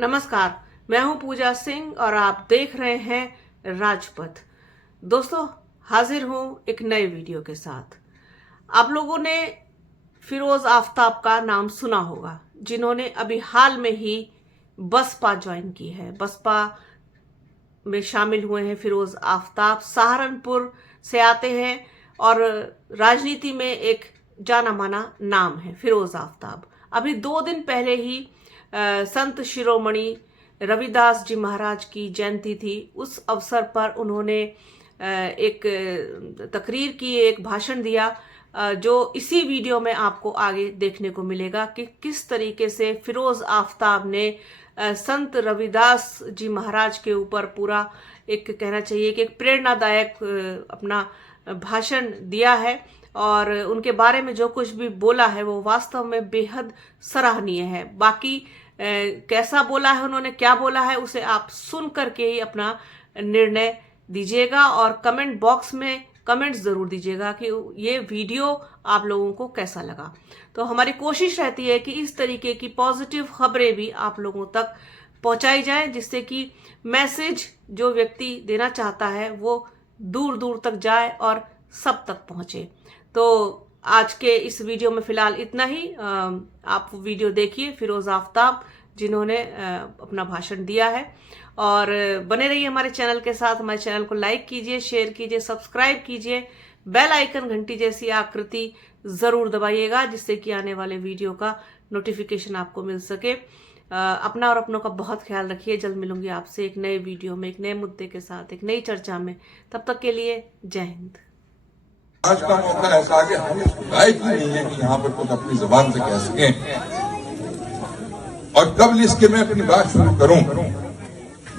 नमस्कार, मैं हूं पूजा सिंह और आप देख रहे हैं राजपथ। दोस्तों, हाजिर हूं एक नए वीडियो के साथ। आप लोगों ने फिरोज आफ्ताब का नाम सुना होगा, जिन्होंने अभी हाल में ही बसपा ज्वाइन की है। बसपा में शामिल हुए हैं फिरोज आफ्ताब। सहारनपुर से आते हैं और राजनीति में एक जाना माना नाम है फिरोज आफ्ताब। अभी 2 दिन पहले ही संत शिरोमणि रविदास जी महाराज की जयंती थी। उस अवसर पर उन्होंने एक तकरीर की, एक भाषण दिया, जो इसी वीडियो में आपको आगे देखने को मिलेगा कि किस तरीके से फिरोज आफ्ताब ने संत रविदास जी महाराज के ऊपर पूरा एक कहना चाहिए कि एक प्रेरणादायक अपना भाषण दिया है। और उनके बारे में जो कुछ भी बोला है वो वास्तव में बेहद सराहनीय है। बाकी कैसा बोला है उन्होंने, क्या बोला है, उसे आप सुन करके ही अपना निर्णय दीजिएगा और कमेंट बॉक्स में कमेंट जरूर दीजिएगा कि ये वीडियो आप लोगों को कैसा लगा। तो हमारी कोशिश रहती है कि इस तरीके की पॉजिटिव खबरें भी आप लोगों तक पहुंचाई जाए, जिससे कि मैसेज जो व्यक्ति देना चाहता है वो दूर दूर तक जाए और सब तक पहुंचे। तो आज के इस वीडियो में फिलहाल इतना ही। आप वीडियो देखिए फिरोज आफ्ताब जिन्होंने अपना भाषण दिया है, और बने रहिए हमारे चैनल के साथ। हमारे चैनल को लाइक कीजिए, शेयर कीजिए, सब्सक्राइब कीजिए, बेल आइकन घंटी जैसी आकृति जरूर दबाइएगा, जिससे कि आने वाले वीडियो का नोटिफिकेशन आपको मिल सके। अपना और अपनों का बहुत ख्याल रखिए। जल्द मिलूंगी आपसे एक नए वीडियो में, एक नए मुद्दे के साथ, एक नई चर्चा में। तब तक के लिए जय हिंद। आज का मौका ऐसा आ गया, हमें लायक ही नहीं है कि यहाँ पर कुछ अपनी जुबान से कह सकें। और कब इसके मैं अपनी बात शुरू करूं,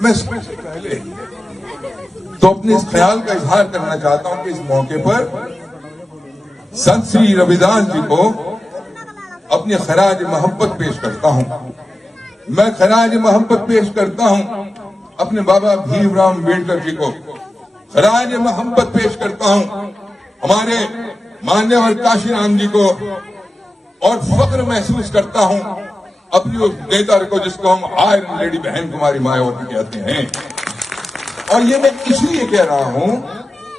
मैं सबसे पहले तो अपने इस ख्याल का इजहार करना चाहता हूं कि इस मौके पर संत श्री रविदास जी को अपनी खराज मोहब्बत पेश करता हूं। मैं खराज मोहब्बत पेश करता हूं अपने बाबा भीमराव अम्बेडकर जी को, खराज मोहब्बत पेश करता हूं हमारे मान्यवर काशीराम जी को, और फख्र महसूस करता हूं अपनी उस नेता को जिसको हम आयरन लेडी बहन कुमारी मायावती कहते हैं। और ये मैं इसलिए कह रहा हूं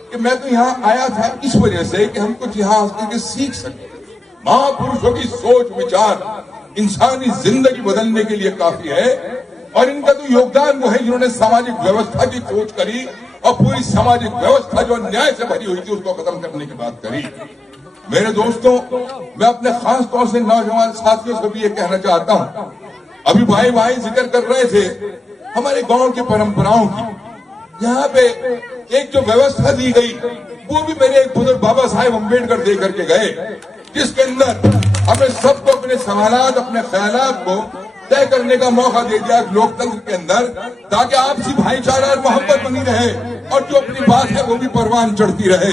कि मैं तो यहाँ आया था इस वजह से कि हम कुछ यहाँ आकर सीख सके। महापुरुषों की सोच विचार इंसानी जिंदगी बदलने के लिए काफी है, और इनका तो योगदान वो है जिन्होंने सामाजिक व्यवस्था की खोज करी और पूरी सामाजिक व्यवस्था जो न्याय से भरी हुई थी उसको खत्म करने की बात करी। मेरे दोस्तों, मैं अपने खास तौर से नौजवान साथियों से भी ये कहना चाहता हूं, अभी भाई जिक्र कर रहे थे हमारे गांव की परंपराओं की। यहाँ पे एक जो व्यवस्था दी गई वो भी मेरे एक बुजुर्ग बाबा साहेब अम्बेडकर दे करके गए, जिसके अंदर हमें सबको अपने सवालात, अपने ख्यालात को तय करने का मौका दे दिया लोकतंत्र के अंदर, ताकि आपसी भाईचारा और मोहब्बत बनी रहे और जो अपनी बात है वो भी परवान चढ़ती रहे।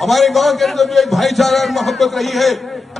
हमारे गांव के अंदर जो एक भाईचारा और मोहब्बत रही है,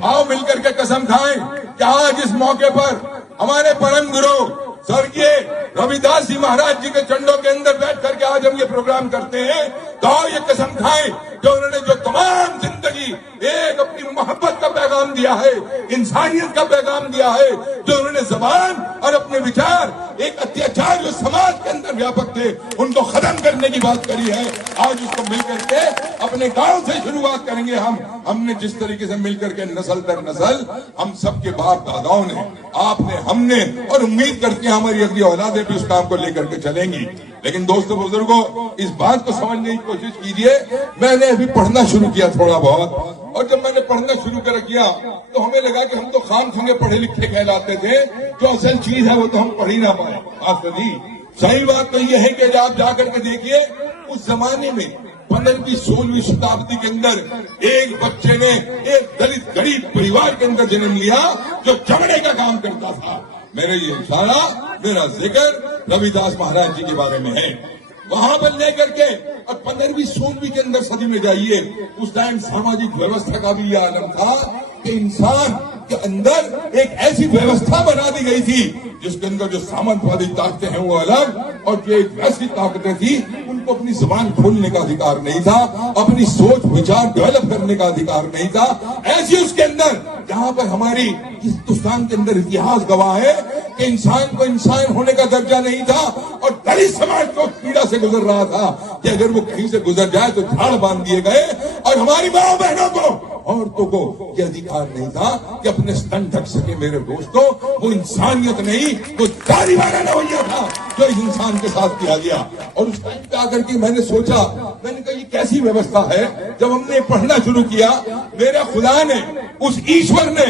आओ मिलकर के कसम खाएं कि आज इस मौके पर हमारे परम गुरु स्वर्गीय रविदास जी महाराज जी के चरणों के अंदर बैठ करके आज हम ये प्रोग्राम करते हैं, तो आओ ये कसम खाएं कि उन्होंने जो तमाम जिंदगी एक अपनी मोहब्बत का पैगाम दिया है, इंसानियत का पैगाम दिया है, जो उन्होंने जबान और अपने विचार एक अत्याचार जो समाज के अंदर व्यापक थे उनको खत्म करने की बात करी है। आज उसको मिलकर के अपने गांव से शुरुआत करेंगे। हमने जिस तरीके से मिलकर के नस्ल दर नस्ल, हम सबके बाप दादाओं ने, आपने, हमने, और उम्मीद करते हैं हमारी अगली औलादें भी उस काम को लेकर के चलेंगी। लेकिन दोस्तों बुजुर्गों, इस बात को समझने की कोशिश कीजिए। मैंने अभी पढ़ना शुरू किया थोड़ा बहुत, और जब मैंने पढ़ना शुरू कर किया तो हमें लगा कि हम तो खाम खंगे पढ़े लिखे कहलाते थे, जो असल चीज है वो तो हम पढ़ ही ना पाए। नहीं, सही बात तो यह है कि आप जाकर के देखिए, उस जमाने में 15वीं 16वीं शताब्दी के अंदर एक बच्चे ने एक दलित गरीब परिवार के अंदर जन्म लिया जो चमड़े का काम करता था। मेरा ये इशारा, मेरा जिक्र रविदास महाराज जी के बारे में है। वहां पर लेकर के और 15वीं 16वीं के अंदर सदी में जाइए, उस टाइम सामाजिक व्यवस्था का भी यह आलम था कि इंसान के अंदर एक ऐसी व्यवस्था बना दी गई थी जिसके अंदर जो सामंतवादी ताकतें हैं वो अलग, और जो एक वैसी ताकतें थी उनको अपनी जुबान खोलने का अधिकार नहीं था, अपनी सोच विचार डेवलप करने का अधिकार नहीं था। ऐसी उसके अंदर जहां पर हमारी हिंदुस्तान के अंदर इतिहास गवाह है कि इंसान को इंसान होने का दर्जा नहीं था और दलित समाज को पीड़ा से गुजर रहा था कि अगर वो कहीं से गुजर जाए तो झाड़ बांध दिए गए। और हमारी माँ बहनों को, औरतों को ये अधिकार नहीं था कि अपने स्तन ढक सके। मेरे दोस्तों, वो इंसानियत नहीं, वो जालिमाना रवैया था जो इस इंसान के साथ किया गया। और उस टाइम पे आकर के मैंने सोचा, मैंने कहा ये कैसी व्यवस्था है। जब हमने पढ़ना शुरू किया, मेरा खुदा ने, उस ईश्वर ने,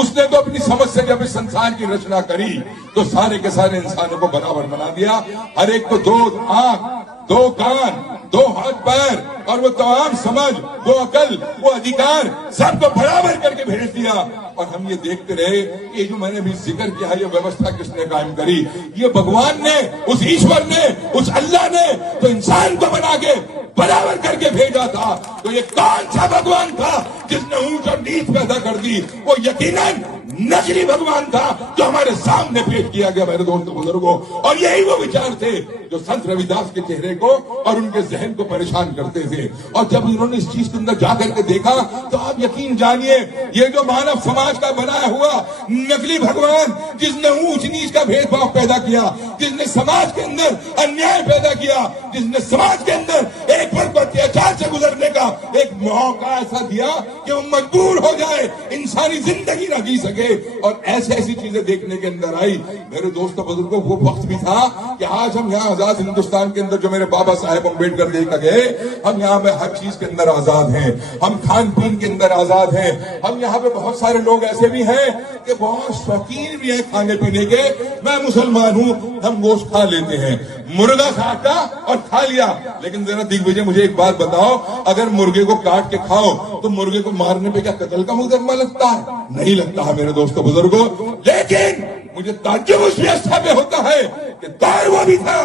उसने तो अपनी समझ से जब इस संसार की रचना करी तो सारे के सारे इंसानों को बराबर बना दिया। हर एक को 2 आंख, 2 कान, 2 हाथ पैर और वो तमाम समझ, वो अकल, वो अधिकार सबको बराबर करके भेज दिया। और हम ये देखते रहे, ये जो मैंने भी जिक्र किया, ये व्यवस्था किसने कायम करी? ये भगवान ने, उस ईश्वर ने, उस अल्लाह ने तो इंसान को बना के बराबर करके भेजा था। तो ये कौन सा भगवान था जिसने ऊंच और नीच पैदा कर दी? वो यकीनन नकली भगवान था जो हमारे सामने पेश किया गया मेरे दोस्तों बुजुर्गों। और यही वो विचार थे जो संत रविदास के चेहरे को और उनके जहन को परेशान करते थे। और जब उन्होंने इस चीज के अंदर जाकर के देखा तो आप यकीन जानिए, ये जो मानव समाज का बनाया हुआ नकली भगवान, जिसने ऊंच नीच का भेदभाव पैदा किया, जिसने समाज के अंदर अन्याय पैदा किया, जिसने समाज के अंदर एक वर्ग को अत्याचार से गुजरने का एक मौका ऐसा दिया कि वो मजबूर हो जाए, इंसानी जिंदगी न जी सके। और ऐसी ऐसी चीजें देखने के अंदर आई। मेरे दोस्तों बुजुर्गों, वो वक्त भी था कि आज हम यहाँ आजाद हिंदुस्तान के अंदर जो मेरे बाबा साहेब अम्बेडकर लेकर गए, हम यहाँ पे हर चीज के अंदर आजाद हैं, हम खान पीन के अंदर आजाद हैं। हम यहाँ पे बहुत सारे लोग ऐसे भी हैं कि बहुत शौकीन भी हैं खाने पीने के। मैं मुसलमान हूँ, हम गोश्त खा लेते हैं, मुर्गा काटा और खा लिया। लेकिन जरा दिग्विजय, मुझे एक बात बताओ, अगर मुर्गे को काट के खाओ तो मुर्गे को मारने पे क्या कत्ल का मुकदमा लगता है? नहीं लगता है मेरे दोस्तों बुजुर्गों। लेकिन मुझे ताज्जुब उस व्यवस्था पे होता है कि दौर वो भी था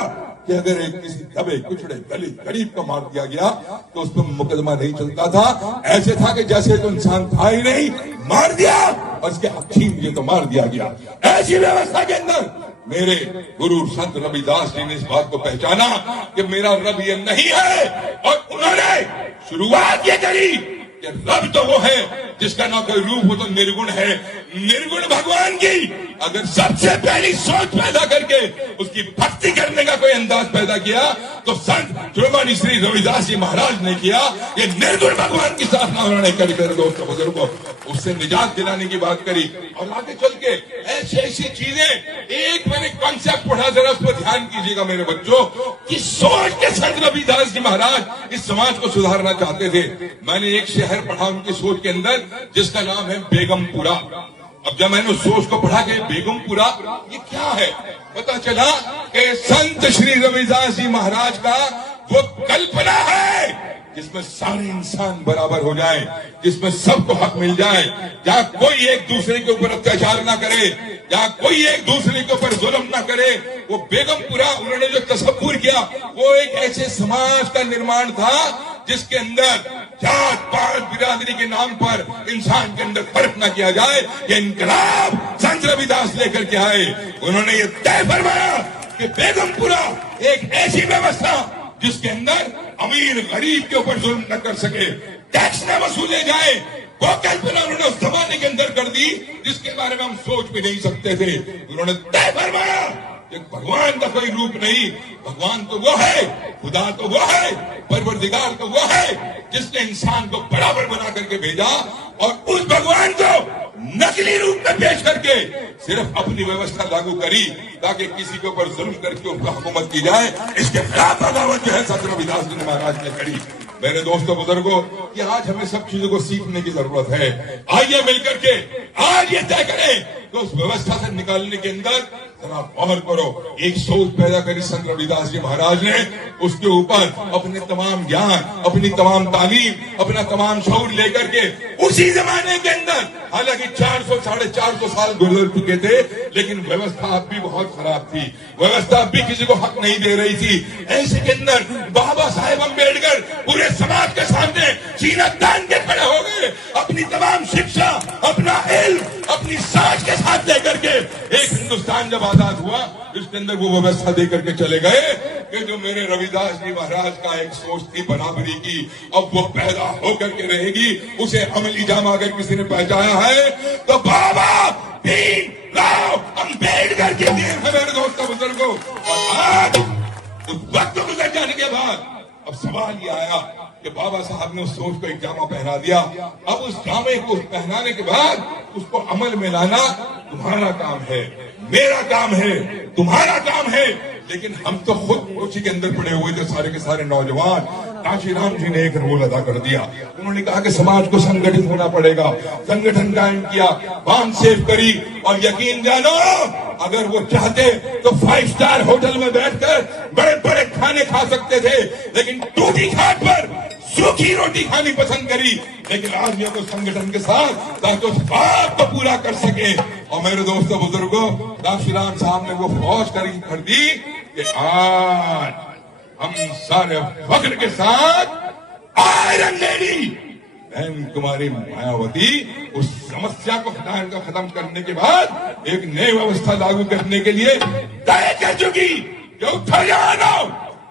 कि अगर एक किसी दबे कुचड़े दलित गरीब को मार दिया गया तो उस पर मुकदमा नहीं चलता था। ऐसे था कि जैसे तो इंसान था ही नहीं, मार दिया और उसके हक छीन दिए तो मार दिया गया। ऐसी व्यवस्था के अंदर मेरे गुरु संत रविदास जी ने इस बात को पहचाना कि मेरा रब ये नहीं है। और उन्होंने शुरुआत ये करी कि रब तो वो है जिसका ना कोई रूप हो तो निर्गुण है। निर्गुण भगवान की अगर सबसे पहली सोच पैदा करके उसकी भक्ति करने का कोई अंदाज पैदा किया तो संत शिरोमणि श्री रविदास जी महाराज ने किया। ये निर्गुण भगवान की स्थापना उन्होंने करी। मेरे दोस्तों बुजुर्गों, उससे निजात दिलाने की बात करी। और आगे चल के ऐसी ऐसी चीजें, एक मैंने कॉन्सेप्ट पढ़ा, जरा उस पर ध्यान कीजिएगा मेरे बच्चों, कि सोच के संत रविदास जी महाराज इस समाज को सुधारना चाहते थे। मैंने एक शहर पढ़ा उनकी सोच के अंदर जिसका नाम है बेगमपुरा। अब जब मैंने उस सोच को पढ़ा कि बेगमपुरा ये क्या है, पता चला कि संत श्री रविदास जी महाराज का वो कल्पना है जिसमें सारे इंसान बराबर हो जाए, जिसमें सबको हक मिल जाए, जहाँ कोई एक दूसरे के ऊपर अत्याचार ना करे, जहाँ कोई एक दूसरे के ऊपर जुल्म ना करे। वो बेगमपुरा उन्होंने जो तस्वुर किया वो एक ऐसे समाज का निर्माण था जिसके अंदर जात पात बिरादरी के नाम पर इंसान के अंदर फर्क न किया जाए। ये इनकलाब संत रविदास लेकर के आए। उन्होंने ये तय फरमाया कि बेगमपुरा एक ऐसी व्यवस्था जिसके अंदर अमीर गरीब के ऊपर जुल्म न कर सके, टैक्स न वसूले जाए। वो कल्पना उन्होंने उस जमाने के अंदर कर दी जिसके बारे में हम सोच भी नहीं सकते थे। उन्होंने तय फरमाया कि भगवान का कोई रूप नहीं, भगवान तो वो है, खुदा तो वो है, परवरदिगार तो वो है जिसने इंसान को बराबर बना करके भेजा। और उस भगवान को नकली रूप में पेश करके सिर्फ अपनी व्यवस्था लागू करी ताकि किसी के ऊपर जुल्म करके उनका हुकूमत की जाए। इसके खिलाफ बगावत जो है संत रविदास जी महाराज ने करी। मेरे दोस्तों बुजुर्गों, कि आज हमें सब चीजों को सीखने की जरूरत है। आइए मिलकर के आज ये तय करें कि उस व्यवस्था से निकालने के अंदर जरा गौर करो। एक सोच पैदा करी संत रविदास जी महाराज ने, उसके ऊपर अपने तमाम ज्ञान, अपनी तमाम तालीम, अपना तमाम शऊर लेकर के उसी जमाने के अंदर, हालांकि 400 साढ़े 400 साल गुजर चुके थे, लेकिन व्यवस्था अब भी बहुत खराब थी। व्यवस्था अब भी किसी को हक नहीं दे रही थी। ऐसे के अंदर बाबा साहेब अम्बेडकर पूरे समाज के सामने सीना तान के खड़े हो गए। अपनी तमाम शिक्षा, अपना इल्म, अपनी समझ के साथ लेकर के एक हिंदुस्तान जब आजाद हुआ इसके अंदर वो व्यवस्था दे करके चले गए ये जो मेरे रविदास जी महाराज का एक सोच थी बराबरी की, अब वो पैदा होकर के रहेगी। उसे अमली जामा अगर किसी ने पहचाना है तो बाबा भीमराव अम्बेडकर की देन है मेरे दोस्तों बुजुर्गों। और आज उस वक्त गुजर जाने के बाद अब सवाल ये आया कि बाबा साहब ने उस सोच को एक जामा पहना दिया। अब उस जामे को पहनाने के बाद उसको अमल में लाना तुम्हारा काम है, मेरा काम है, तुम्हारा काम है। लेकिन हम तो खुद उसी के अंदर पड़े हुए थे सारे के सारे नौजवान। काशीराम जी ने एक रोल अदा कर दिया। उन्होंने कहा कि समाज को संगठित होना पड़ेगा, संगठन कायम किया, बांध सेव करी। और यकीन जानो अगर वो चाहते तो 5 स्टार होटल में बैठकर बड़े बड़े खाने खा सकते थे, लेकिन टूटी घाट पर सूखी रोटी खानी पसंद करी। लेकिन आदमियों को संगठन के साथ ताकि उस बात को पूरा कर सके। और मेरे दोस्तों बुजुर्गों, काशीराम साहब ने वो फौज कर दी कि आज हम सारे फख्र के साथ आयरन लेडी बहन कुमारी मायावती उस समस्या को खत्म करने के बाद एक नई व्यवस्था लागू करने के लिए तय कर चुकी। जो उठो जानो,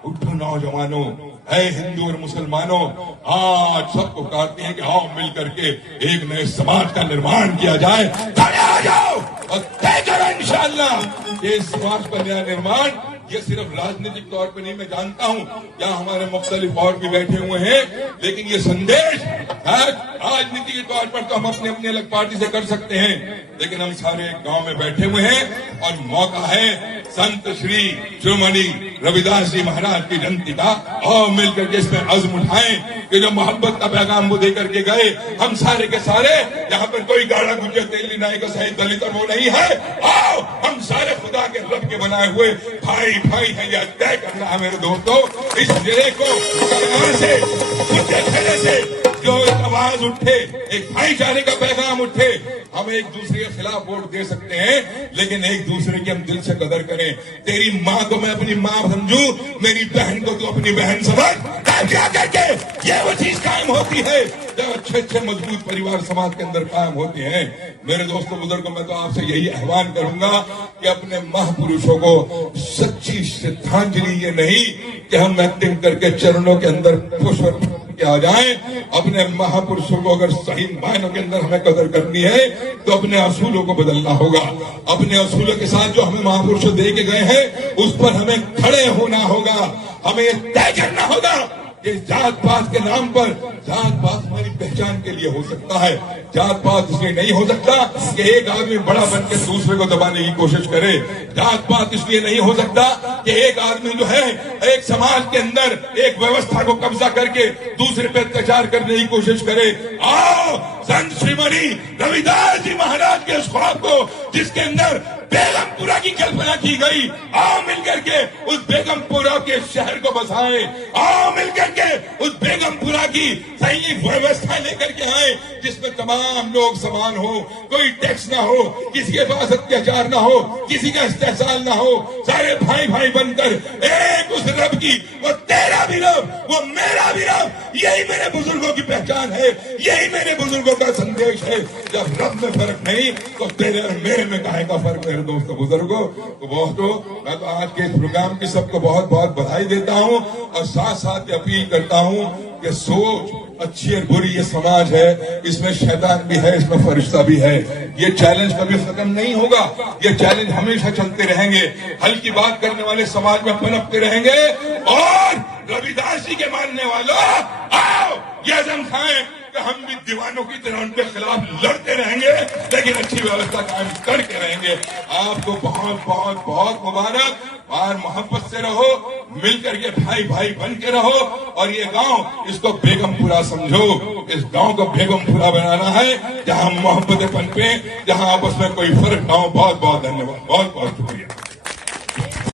उठो नौजवानों, है हिंदू और मुसलमानों, आज सबको कहते हैं कि आओ मिल करके एक नए समाज का निर्माण किया जाए। खड़े आ जाओ और तय करो इंशाअल्लाह ये समाज का नया निर्माण। ये सिर्फ राजनीतिक तौर पर नहीं, मैं जानता हूं यहाँ हमारे मुख्तलिफ और भी बैठे हुए हैं, लेकिन ये संदेश राजनीति के तौर पर तो हम अपने अपने अलग पार्टी से कर सकते हैं, लेकिन हम सारे गांव में बैठे हुए हैं और मौका है संत श्री शिरोमणि रविदास जी महाराज की जयंती का। और मिलकर के इसमें अज़्म उठाएं कि जो मोहब्बत का पैगाम वो देकर के गए, हम सारे के सारे, यहाँ पर कोई गाढ़ा गुज्जर तेली नाई का सही दलित और वो नहीं है। आओ हम सारे खुदा के रब के बनाए हुए भाई भाई है, यह तय करना है मेरे दोस्तों। इस जिले को से खेले से जो एक आवाज उठे, एक भाईचारे का पैगाम उठे। हम एक दूसरे के खिलाफ वोट दे सकते हैं, लेकिन एक दूसरे की हम दिल से कदर करें। तेरी माँ को मैं अपनी माँ समझूं, मेरी बहन को तू अपनी बहन समझ। क्या करके ये वो चीज कायम होती है जब अच्छे अच्छे मजबूत परिवार समाज के अंदर कायम होते हैं। मेरे दोस्तों बुजुर्गों, मैं तो आपसे यही आह्वान करूंगा कि अपने महापुरुषों को सच्ची श्रद्धांजलि ये नहीं कि हम एक्टिंग करके चरणों के अंदर पुष्प आ जाए। अपने महापुरुषों को अगर सही मायनों के अंदर हमें कदर करनी है तो अपने असूलों को बदलना होगा। अपने असूलों के साथ जो हमें महापुरुष दे के गए हैं उस पर हमें खड़े होना होगा। हमें तय करना होगा कि जात पात के नाम पर, जात पात हमारी पहचान के लिए हो सकता है, जात पात इसलिए नहीं हो सकता कि एक आदमी बड़ा बन के दूसरे को दबाने की कोशिश करे। जात पात इसलिए नहीं हो सकता कि एक आदमी जो है एक समाज के अंदर एक व्यवस्था को कब्जा करके दूसरे पे अत्याचार करने की कोशिश करे। आओ संत श्रीमणि रविदास जी महाराज के उस ख्वाब को जिसके अंदर बेगमपुरा की कल्पना की गई, आओ मिलकर के उस बेगमपुरा के शहर को बसाएं। आओ मिलकर के उस बेगमपुरा की सही व्यवस्था लेकर के आए जिसमें तमाम लोग समान हो, कोई टैक्स ना हो, किसी के पास अत्याचार ना हो, किसी का इस्तेहसाल ना हो, सारे भाई भाई बनकर एक उस रब की, वो तेरा भी रब, वो मेरा भी रब, यही मेरे बुजुर्गों की पहचान है, यही मेरे बुजुर्गों का संदेश है। जब रब में फर्क नहीं तो तेरे और मेरे में काहे का फर्क। मेरे दोस्तों बुजुर्गों, तो मैं तो आज के इस प्रोग्राम की सबको बहुत बहुत बधाई देता हूँ और साथ साथ अपील करता हूँ कि सोच अच्छी और बुरी ये समाज है, इसमें शैतान भी है, इसमें फरिश्ता भी है। ये चैलेंज कभी खत्म नहीं होगा, ये चैलेंज हमेशा चलते रहेंगे। हल की बात करने वाले समाज में पनपते रहेंगे और रविदास जी के मानने वालों आओ ये अज़म खाएं कि हम भी दीवानों की तरह उनके खिलाफ लड़ते रहेंगे, लेकिन अच्छी व्यवस्था कायम करके रहेंगे। आपको बहुत बहुत बहुत मुबारक। और मोहब्बत से रहो, मिलकर के भाई भाई बन के रहो और ये गांव, इसको बेगमपुरा समझो। इस गांव को बेगमपुरा बनाना है जहां मोहब्बतें पनपे, जहां आपस में कोई फर्क ना हो। बहुत बहुत धन्यवाद, बहुत बहुत।